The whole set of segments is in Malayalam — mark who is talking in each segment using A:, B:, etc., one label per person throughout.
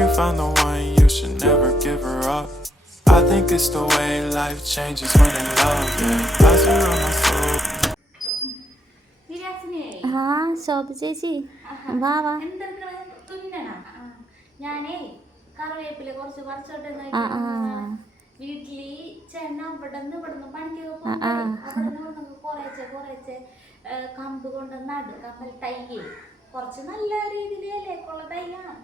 A: you found the one, you should never give her up. I think it's the way life changes when in love. Yeah, eyes around my soul.
B: ആ ശോഭ ചേച്ചി. വാ വാ.
C: ഞാനേ കറിവേപ്പില കുറച്ച് പറിച്ചോട്ടെ വീട്ടിൽ ചേട്ടൻ അവിടെ നിന്ന് ഇവിടെ നിന്ന് പണിക്കൊക്കെ കുറേശ്ശെ കുറേശ്ശെ ഏ, കമ്പ് കൊണ്ട് നട് കമ്പൽ തയ്യേ കുറച്ച് നല്ല രീതിയിൽ ഇലയൊക്കെയുള്ള തൈയാണ്.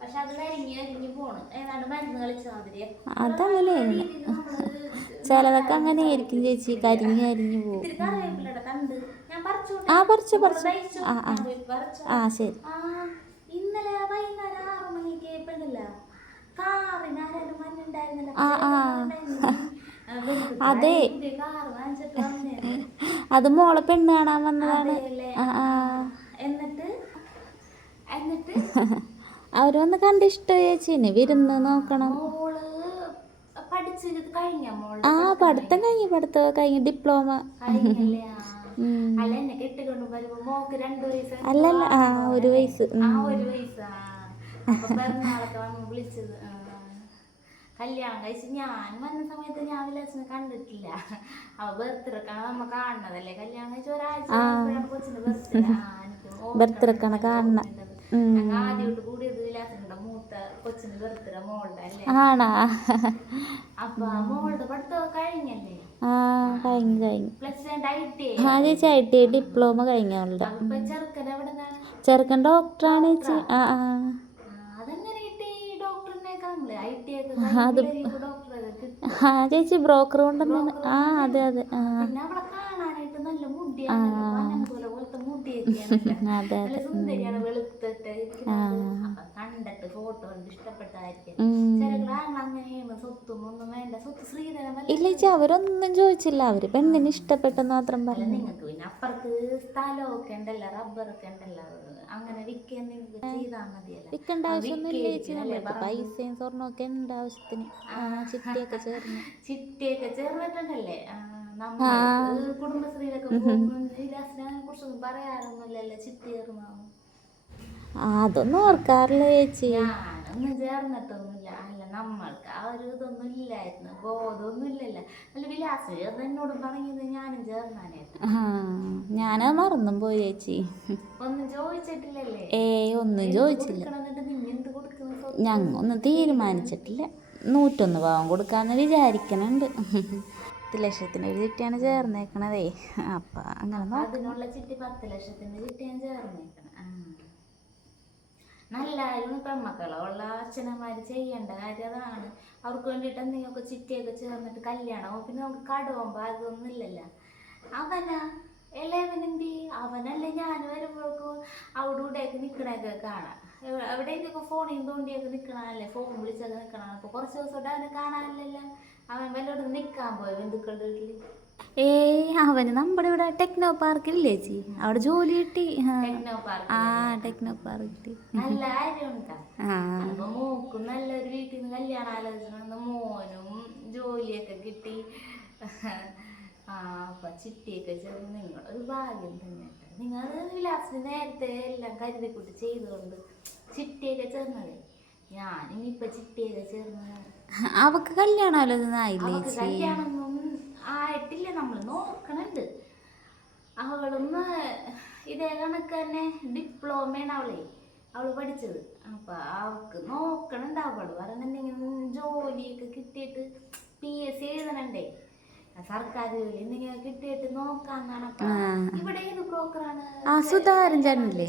C: പക്ഷെ അത് കരിഞ്ഞ് കരിഞ്ഞ് പോണ്. ഏതാണ്ട് മരുന്ന് കളിച്ച മാതിരി
B: അതങ്ങനെയാണ് ചിലതൊക്കെ അങ്ങനെ ആയിരിക്കും ചേച്ചി. കരിഞ്ഞു കരിഞ്ഞു പോകും. ആ പറിച്ചു പറിച്ചു. ആ ആ. ആ ശരി.
C: ഇന്നലെ വൈകുന്നേരം ആറു മണിക്ക് കാറിന് ആരാലും
B: ആ, ആ. അതെ. അത് മോളെ പെണ്ണ് കാണാൻ വന്നതാണ്. ആ. ആ
C: എന്നിട്ട്? എന്നിട്ട്?
B: അവർ വന്ന് കണ്ട് ചേച്ചിന് വിരുന്ന് നോക്കണം. ആ പഠിത്തം കഴിഞ്ഞു പഠിത്തം കഴിഞ്ഞു ഡിപ്ലോമ. അല്ലല്ല ആ ഒരു വയസ്സ്.
C: കല്യാണം കഴിച്ച് ഞാൻ വന്ന സമയത്ത് ഞാൻ വിലാസിനെ കണ്ടിട്ടില്ല. അവ ബർത്ത്ഡേക്കാണ് നമ്മ കാണണതല്ലേ കല്യാണം കഴിച്ച് ഒരാഴ്ച കൊച്ചിന്റെ ബർത്ത്ഡേ
B: ബർത്ത്ഡേക്കാണ്.
C: ആദ്യമായിട്ട് കൂടിയത് വിലാസിന്റെ മൂത്ത കൊച്ചിന്റെ ബർത്ത്ഡേ മോളുടെ അല്ലേ?
B: ആണാ?
C: അപ്പൊ ആ മോളുടെ പഠിത്തമൊക്കെ കഴിഞ്ഞല്ലേ?
B: ആ കഴിഞ്ഞു കഴിഞ്ഞു.
C: പ്ലസ് രണ്ട് ഐ ടി
B: ആ ഐ ഡിപ്ലോമ കഴിഞ്ഞ അവളുടെ.
C: ചെറുക്കൻ
B: ഡോക്ടറാണ് ചേച്ചി. ആ ആ. ആ ചേച്ചി ബ്രോക്കർ കൊണ്ടുവന്നാണ് ആ അതെ അതെ ആ.
C: പിന്നെ കണ്ടിട്ട് ഫോട്ടോ കണ്ട് ഇഷ്ടപ്പെട്ടായിരിക്കും.
B: ഇല്ല അവരൊന്നും ചോദിച്ചില്ല. അവർ പെണ്ണിന് ഇഷ്ടപ്പെട്ടെന്ന് മാത്രം പറഞ്ഞു.
C: നിങ്ങൾക്ക് പിന്നെ അപ്പുറത്ത് സ്ഥലമൊക്കെ ഉണ്ടല്ലോ റബ്ബറൊക്കെ ഉണ്ടല്ലോ. അങ്ങനെ വിൽക്കാൻ ചെയ്താൽ മതിയല്ലോ.
B: വിൽക്കേണ്ട ആവശ്യമൊന്നുമില്ല ചേച്ചി. പൈസയും സ്വർണമൊക്കെ ഉണ്ട് ആവശ്യത്തിന്. ചിട്ടിയൊക്കെ ചേർന്ന്.
C: ചിട്ടിയൊക്കെ ചേർന്നിട്ടുണ്ടല്ലേ? കുടുംബശ്രീയിലൊക്കെ കുറിച്ചൊന്നും പറയാറൊന്നുമില്ലല്ലോ ചേർന്നോ
B: ആ, അതൊന്നും ഓർക്കാറില്ല ചേച്ചി.
C: ഞാനൊന്നും ചേർന്നിട്ടൊന്നുമില്ല. അല്ല നമ്മൾക്ക് ആ ഒരു ഇതൊന്നും ഇല്ലായിരുന്നു ബോധമൊന്നും ഇല്ലല്ലോ അല്ല വിലാസം ചേർന്ന് എന്നോട് പറഞ്ഞത് ഞാനും ചേർന്നാനായിട്ട്.
B: ഞാനത് മറന്നും പോയി ചേച്ചി.
C: ഒന്നും ചോദിച്ചിട്ടില്ലല്ലേ?
B: ഏയ് ഒന്നും ചോദിച്ചില്ല. ഞങ്ങ ഒന്നും തീരുമാനിച്ചിട്ടില്ല. നൂറ്റൊന്ന് പാവം കൊടുക്കാന്ന് വിചാരിക്കണുണ്ട്. പത്ത് ലക്ഷത്തിന് ഒരു ചിട്ടിയാണ് ചേർന്നേക്കണതേ. അപ്പം അങ്ങനെ
C: അതിനുള്ള ചിട്ടി പത്ത് ലക്ഷത്തിന് ചിട്ടിയാണ് ചേർന്നേക്കണം. നല്ലായാലും പെമ്മക്കളോ ഉള്ള ചെയ്യേണ്ട കാര്യം അതാണ്. അവർക്ക് വേണ്ടിട്ട് എന്തെങ്കിലുമൊക്കെ ചിറ്റിയൊക്കെ ചേർന്നിട്ട് കല്യാണമോ പിന്നെ നമുക്ക് കടുവുമ്പോ അതൊന്നും ഇല്ലല്ലോ. അവനാ ഇളയവനെന്തി അവനല്ലേ ഞാൻ വരുമ്പോഴേക്കും അവിടെ ഇവിടെയൊക്കെ നിൽക്കണൊക്കെ കാണാം. എവ- ഫോൺ ഫോണിൽ തോണ്ടിയൊക്കെ നിൽക്കണമല്ലേ ഫോൺ വിളിച്ചൊക്കെ നിൽക്കണം അപ്പോൾ കുറച്ച് ദിവസമായിട്ട് അവനെ കാണാനില്ലല്ലോ. അവൻ വല്ലോട് നിൽക്കാൻ പോയ ബന്ധുക്കളുടെ വീട്ടിൽ
B: ഏയ് അവന് നമ്മുടെ ഇവിടെ ടെക്നോ പാർക്കില്ലേ ചേച്ചി? അവിടെ ജോലി കിട്ടി. ആ.
C: ടെക്നോ പാർക്ക്
B: ആ ടെക്നോ പാർക്ക് കിട്ടി.
C: നല്ല അപ്പൊ മോക്കും നല്ലൊരു വീട്ടിൽ നിന്ന് കല്യാണാലോചന ആലോചന മോനും ജോലിയൊക്കെ കിട്ടി. ആ അപ്പൊ ചിട്ടിയൊക്കെ ചേർന്ന് നിങ്ങളൊരു ഭാഗ്യം തന്നെ നിങ്ങൾ വിലാസത്തിന് നേരത്തെ എല്ലാം കരുതിക്കൂട്ടി ചെയ്തുകൊണ്ട് ചിട്ടിയൊക്കെ ചേർന്നത് ഞാനിനിയിപ്പൊ ചിട്ടിയൊക്കെ ചേർന്ന്
B: അവക്ക് കല്യാണമല്ലോ ആയില്ലേ
C: കല്യാണമൊന്നും ആയിട്ടില്ല. നമ്മൾ നോക്കണുണ്ട്. അവളൊന്ന് ഇതേ കണക്ക് തന്നെ ഡിപ്ലോമയാണ് അവളെ അവൾ പഠിച്ചത്. അപ്പൊ അവക്ക് നോക്കണുണ്ട് അവൾ. പറഞ്ഞെന്തെങ്കിലും ജോലിയൊക്കെ കിട്ടിയിട്ട് പി എസ് സി എഴുതണണ്ടേ. സർക്കാർ ജോലി എന്തെങ്കിലും കിട്ടിയിട്ട് നോക്കാന്നാണ് ഇവിടെ ഏത് ബ്രോക്കറാണ്?
B: ആ സുധാരൻ ചേട്ടനില്ലേ?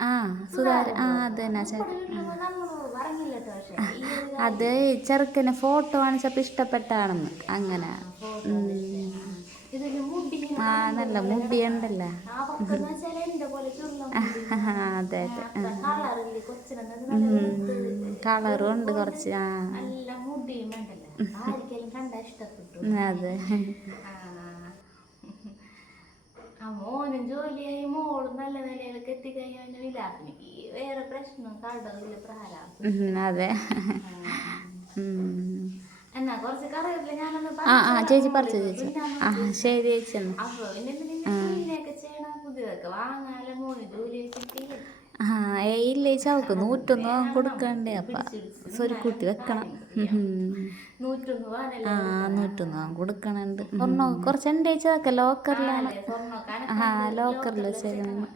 B: ആ സുധാരൻ ആ അത് തന്നെ ചേട്ടൻ. അത് ചെറുക്കനെ ഫോട്ടോ കാണിച്ചപ്പോൾ ഇഷ്ടപ്പെട്ടാണെന്ന് അങ്ങനെ.
C: മുടി
B: ആ നല്ല മുടിയുണ്ടല്ലോ?
C: ഉണ്ടല്ല മുടി.
B: അതെ അതെ കളറും ഉണ്ട് കുറച്ച് ആ. അതെ.
C: മോനും ജോലിയായി മോളും നല്ല നിലയിലൊക്കെ എത്തിക്കഴിഞ്ഞാൽ വിലാസിനിക്ക് വേറെ പ്രശ്നം കടവില്ല പ്രാരാബ്ദം.
B: അതെ.
C: എന്നാ കുറച്ച് ഞാനൊന്ന്
B: ആ ആ ചേച്ചി. പറിച്ചു ചേച്ചി ആ ശരി ചേച്ചി എന്നാ.
C: അപ്പൊ പിന്നെ ചെയ്യണം. പുതിയതൊക്കെ വാങ്ങാലോ മോന് ജോലി
B: ഏയില്ലേ ചവക്ക് നൂറ്റൊന്ന് കൊടുക്കണ്ടേ. സോറി സ്വരുക്കൂട്ടി വെക്കണം. ആ നൂറ്റൊന്ന് കൊടുക്കണുണ്ട്. ഒന്നോ കുറച്ച് എന്റെ ചതൊക്കെ ലോക്കറിലാണ്. ആ ലോക്കറിൽ വെച്ചേക്കണം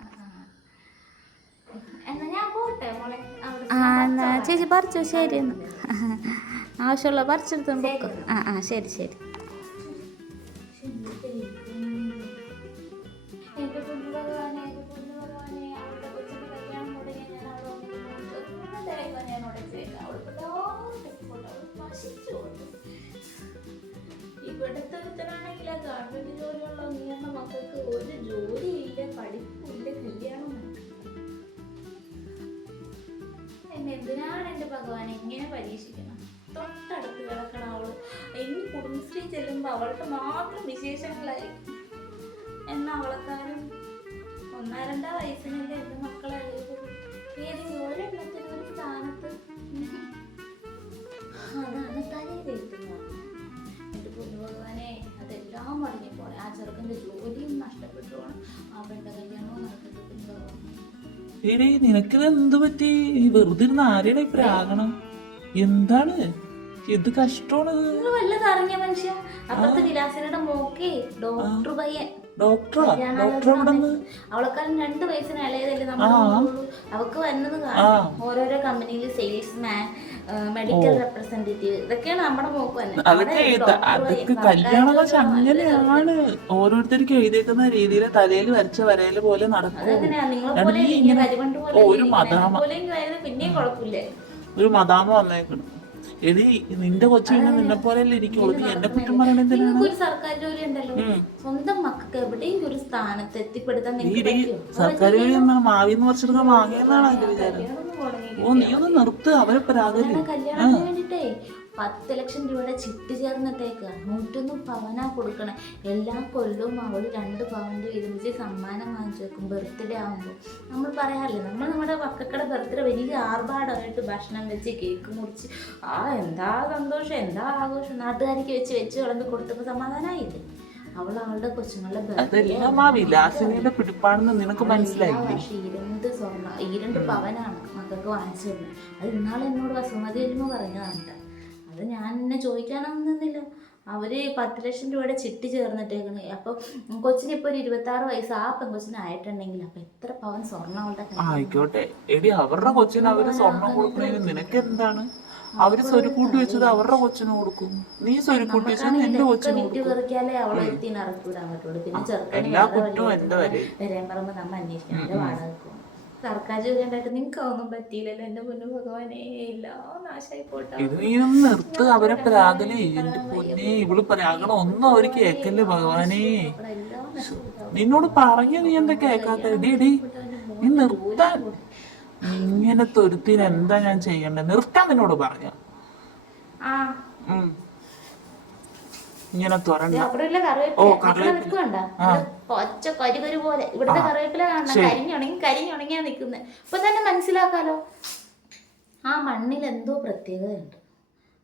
B: ആ എന്നാ ചേച്ചി പറിച്ചോ ശരി എന്നാ. ആവശ്യമുള്ള പറിച്ചെടുത്തോണ്ട് ആ ആ ശരി ശരി.
C: ഗവൺമെന്റ് ജോലിയുള്ള നീണ്ട മക്കൾക്ക് ഒരു ജോലിയില്ല പഠിപ്പില്ല കല്യാണം എന്നെ എന്തിനാണ് എന്റെ ഭഗവാൻ എങ്ങനെ പരീക്ഷിക്കണം തൊട്ടടുത്ത് കിടക്കണം അവൾ ഇനി കുടുംബശ്രീ ചെല്ലുമ്പോൾ അവൾക്ക് മാത്രം വിശേഷങ്ങളായിരിക്കും. എന്നാ അവളെക്കാരും ഒന്നാരണ്ടാ വയസ്സിനല്ലേ എന്റെ മക്കളെ ഏതെങ്കിലും ഒരു സ്ഥാനത്ത്
D: എടേ നിനക്കിത് എന്ത് പറ്റി വെറുതെ ഇരുന്ന് ആരുടെ പ്രാകണം എന്താണ്? എന്ത് കഷ്ടമാണിത്
C: നിങ്ങൾ വല്ലത് അറിഞ്ഞ മനുഷ്യ? അപ്പുറത്തെ വിലാസിനുടെ മോക്കേ ഡോക്ടർ പയ്യൻ.
D: ഡോക്ടറാ? ഡോക്ടർ
C: അവളെക്കാളും രണ്ട് വയസ്സിന് ഇളയതല്ലേ നമ്മുടെ അവക്ക് വരുന്നത് കാണാം ഓരോരോ കമ്പനിയിൽ സെയിൽസ്മാൻ മെഡിക്കൽ റെപ്രസെന്റേറ്റീവ് ഇതൊക്കെയാണ് നമ്മുടെ മോക്ക്
D: അതൊക്കെ അതൊക്കെ കല്യാണം അങ്ങനെയാണ്. ഓരോരുത്തർക്ക് എഴുതിയേക്കുന്ന രീതിയിൽ തലയിൽ വരച്ച വരയിൽ പോലെ നടക്കും. ഒരു
C: പിന്നെയും
D: ഒരു മതാമ വന്നേക്കണം. എടി നിന്റെ കൊച്ചു പിന്നെ നിന്നെ പോലെയല്ലേ ഇരിക്കുള്ളൂ. നീ എന്നെ കുറ്റം പറയണ എന്തിനാണ്?
C: നിങ്ങൾക്ക് ഒരു സർക്കാർ ജോലി ഉണ്ടല്ലോ. സ്വന്തം മക്കൾക്ക് എവിടെയെങ്കിലും ഒരു സ്ഥാനത്ത് എത്തിപ്പെടുത്താൻ
D: സർക്കാർ മാവിന്ന് പറിച്ചെടുക്കാൻ വാങ്ങിയെന്നാണ് അതിന്റെ വിചാരം. ഓ നീ ഒന്ന് നിർത്ത്. അവരെ
C: പരാതി കല്യാണം വേണ്ടിട്ടേ പത്ത് ലക്ഷം രൂപയുടെ ചിട്ട് ചേർന്നിട്ടേക്ക്. നൂറ്റൊന്ന് പവനാ കൊടുക്കണേ. എല്ലാ കൊല്ലവും അവൾ രണ്ട് പവന്റെ ഒരുമിച്ച് സമ്മാനം വാങ്ങിച്ചു വെക്കും ബർത്ത്ഡേ ആകുമ്പോൾ നമ്മൾ പറയാറില്ലേ നമ്മൾ നമ്മുടെ പക്കക്കടെ ബർത്ത്ഡേ വലിയ ആർഭാടമായിട്ട് ഭക്ഷണം വെച്ച് കേക്ക് മുറിച്ച് ആ എന്താ സന്തോഷം എന്താ ആഘോഷം നാട്ടുകാരിക്ക് വെച്ച് വെച്ച് വളർന്ന് കൊടുത്തപ്പോൾ സമാധാനമായില്ലേ അവൾ അവളുടെ കൊച്ചുങ്ങളുടെ birthday
D: അതെല്ലാം ആ വിലാസിനിയുടെ പിടിപ്പാണെന്ന് നിനക്ക്
C: മനസ്സിലായി ഈരണ്ട് സ്വർണ ഈരണ്ട് പവനാണ് മക്കൾക്ക് വാങ്ങിച്ചു തരുന്നത്. അത് ഇന്നാളെ എന്നോട് വസുമതി വരുമ്പോൾ പറഞ്ഞതാണ്. അത് ഞാൻ എന്നെ ചോദിക്കാനൊന്നും നിന്നില്ല അവർ പത്ത് ലക്ഷം രൂപയുടെ ചിട്ടി ചേർന്നിട്ടേക്കണ്. അപ്പൊ കൊച്ചിന് ഇപ്പൊ ഒരു ഇരുപത്തി ആറ് വയസ്സ് ആ പെൺകൊച്ചിന് ആയിട്ടുണ്ടെങ്കിൽ അപ്പൊ എത്ര പവൻ സ്വർണം അവളുടെ
D: ആയിക്കോട്ടെ. എടി അവരുടെ കൊച്ചിന് സ്വർണം നിനക്ക് എന്താണ് അവർ സ്വരുക്കൂട്ടി വെച്ചത് അവരുടെ കൊച്ചിന് കൊടുക്കും. നീ സ്വരുക്കൂട്ടി വെച്ചത് എന്റെ കൊച്ചിന് കൊടുക്കും. എല്ലാ കുറ്റവും എന്റെ വരെ.
C: വരാൻ നമ്മ അന്വേഷിക്കണം എന്റെ വാടക വെക്കും. സർക്കാർ ജോലി ഉണ്ടായിട്ട് നിങ്ങൾക്ക് ഒന്നും പറ്റിയില്ലല്ലോ. എന്റെ പൊന്നു ഭഗവാനെ എല്ലാം നാശമായി പോട്ടെ
D: ഇത് നീ ഒന്ന് നിർത്ത് അവരെ എന്റെ പൊന്നെ ഇവൾ ഒന്നും അവർ കേക്കല്ലേ ഭഗവാനേ? നിന്നോട് പറഞ്ഞു നീ എന്താ കേക്കാത്ത? എടി എടി നീ നിർത്താൻ. ഇങ്ങനെ തൊരുത്തിന് എന്താ ഞാൻ ചെയ്യണ്ടേ? നിർത്താൻ നിന്നോട് പറഞ്ഞ.
C: ആ.
D: ഇങ്ങനെ
C: തുറന്ന്
D: ഓ,
C: കറിവേപ്പില. കൊച്ച കരികരു പോലെ. ഇവിടുത്തെ കറിവേപ്പില കാണണം കരിഞ്ഞുണങ്ങി കരിഞ്ഞുണങ്ങിയാ നിൽക്കുന്നത് ഇപ്പൊ തന്നെ മനസ്സിലാക്കാലോ. ആ മണ്ണിൽ എന്തോ പ്രത്യേകതയുണ്ട്.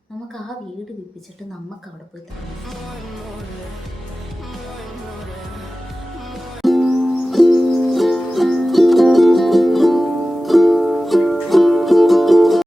C: നമുക്ക് ആ വീട് വിപ്പിച്ചിട്ട് നമുക്ക് അവിടെ പോയി താമസിക്കാം.